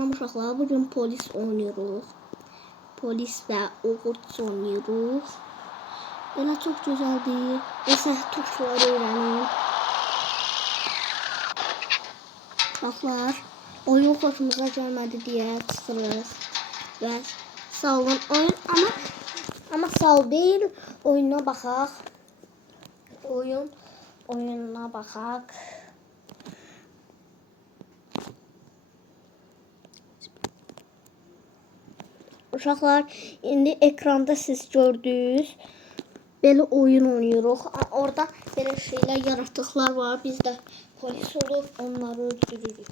Salam uşaqlar, bugün polis oynuyoruz. Polis ve uğurtçu oynuyoruz. Belə çox gözəldir. Məsəl tuşları öyrənin. Uşaqlar, oyun xoşumuza gəlmədi deyə çıxırıq. Və sağ olun oyun ama sağ deyil, oyuna baxaq. Oyununa baxaq. Uşaqlar, indi ekranda siz gördünüz. Belə oyun oynuyoruz. Orada belə şeyler, yaratıqlar var. Biz də polis olub onları öldürürük.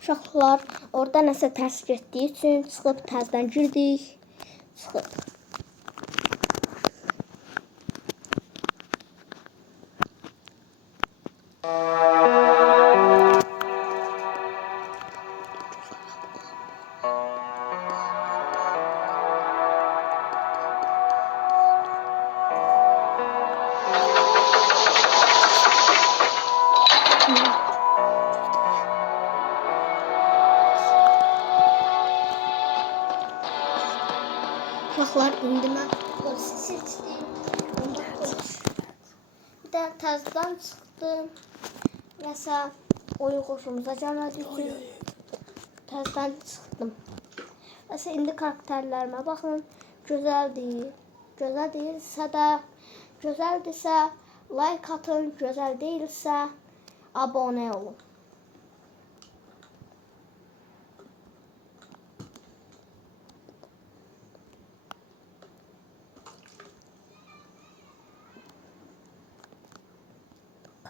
Uşaqlar, orada nəsə tərs getdiyi üçün çıxıb təzdən girdik. Çıxıb. Uşaqlar, indi mən polisi seçdim. Bir də təzdən çıxdım. Nəsə oyun xoşumuza gəlmədi üçün təzdən çıxdım. Nəsə indi karakterlərimə baxın. Gözəldir. Gözəl deyilsə də, gözəldirsə like atın, gözəl deyilsə abone olun.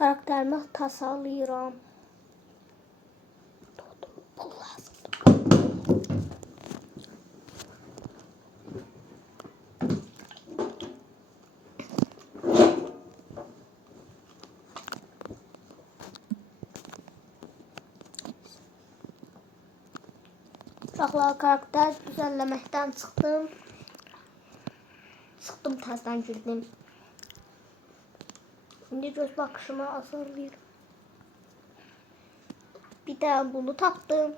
Karakterimi tasarlayıram. Pul lazımdır. Uşaqlar, karakter düzenlemekten çıxdım. Çıxdım, təzdən girdim. Şimdi göz bakışımı hazırlayırım. Bir də bunu tapdım.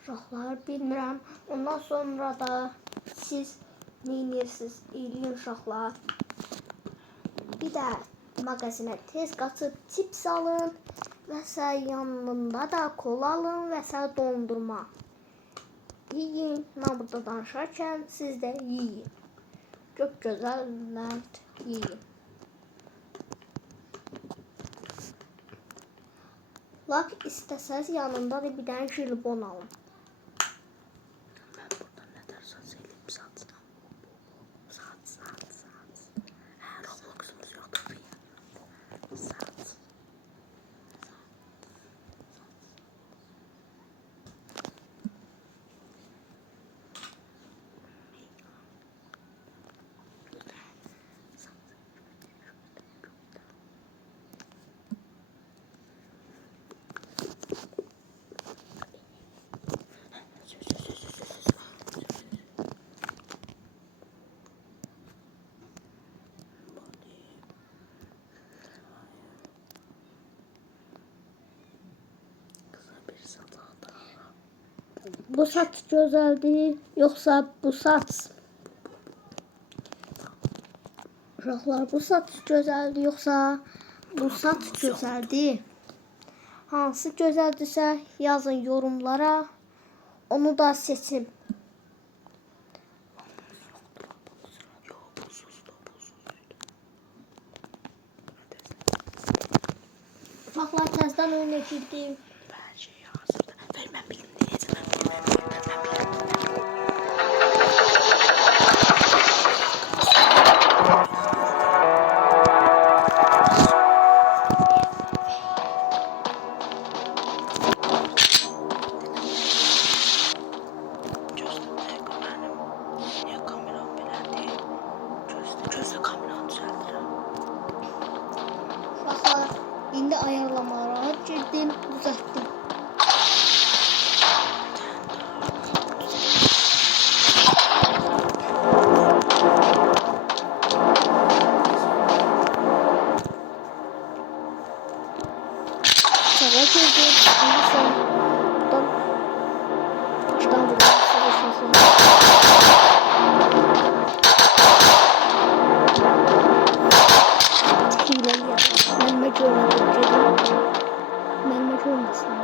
Uşaqlar, bilmirəm. Ondan sonra da siz neyinirsiniz? İyiliyin uşaqlar. Bir də mağazine tez qaçıb cips alın. Vəsə yanında da kola alın vəsə dondurma. Yiyin. Mən burada danışarkən siz də yiyin. Çox gözəllər, yiyin. Lak istəsəz yanında da bir dənə jelibon alın. Mən burada nə dərsən söyləyim, sat. Roblox'umuz yoxdur. Sat. Bu saç gözəldir, yoxsa bu saç? Uşaqlar, bu saç gözəldir, yoxsa bu saç gözəldir? Hansı gözəldirsə yazın yorumlara. Onu da seçin. Uşaqlar, təzdən oyuna girdim. Hər şey hazırdır. Ver mən bilim deyəcəm. Mən bilim. Gözlə. Gözle kameranı düzeltirəm. Uşaqlar, indi ayarlamalara girdim, düzəltdim. Sağa girdim, indi sən buradan uçdan vurursunuz uşaqlar. Hileli yapar. Mənimə görmədim gedim. Mənimə görməsin.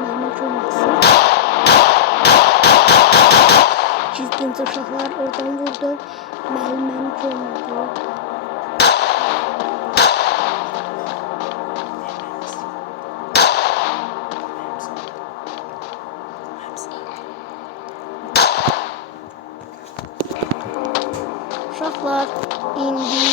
Mənimə görməsin. Gizlincə uşaqlar oradan vurdum. Məni görmədi. Uşaqlar indi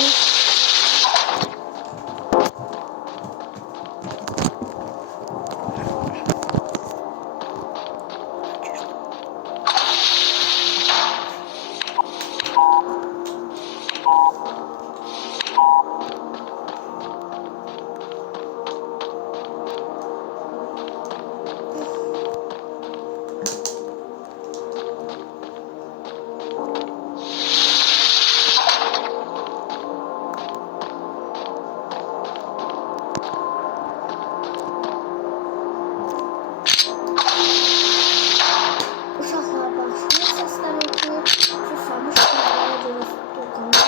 uşaqlar başlayır səslər oxuyur. Susamış qulaqlara görə dokunur.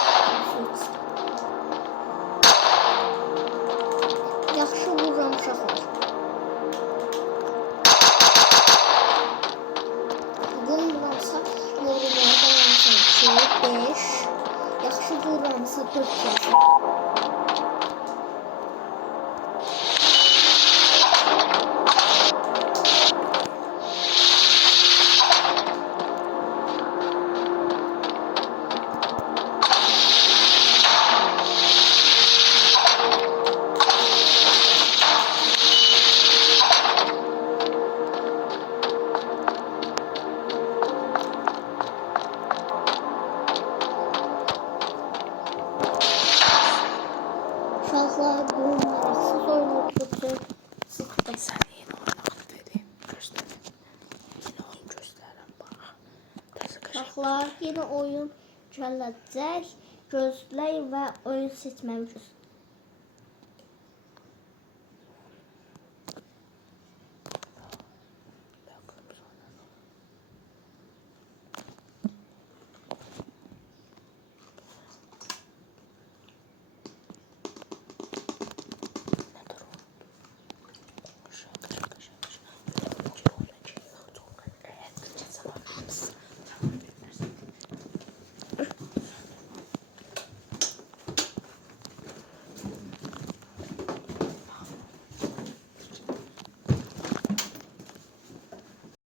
Yaxşı vururam uşaqlar. Bugün vuramsa yorumlardan yazın 2, 5. Yaxşı vuramsa 4 yazın. Uşaqlar bu maraqsız oyunu tutdu. Sıxdı. Sən yeni oynaq dedin. Göstərin. Yeni oyun göstərirəm bax. Təzə qəşəng. Uşaqlar yeni oyun gələcək. Gözləyin və oyun seçməyi göstərin.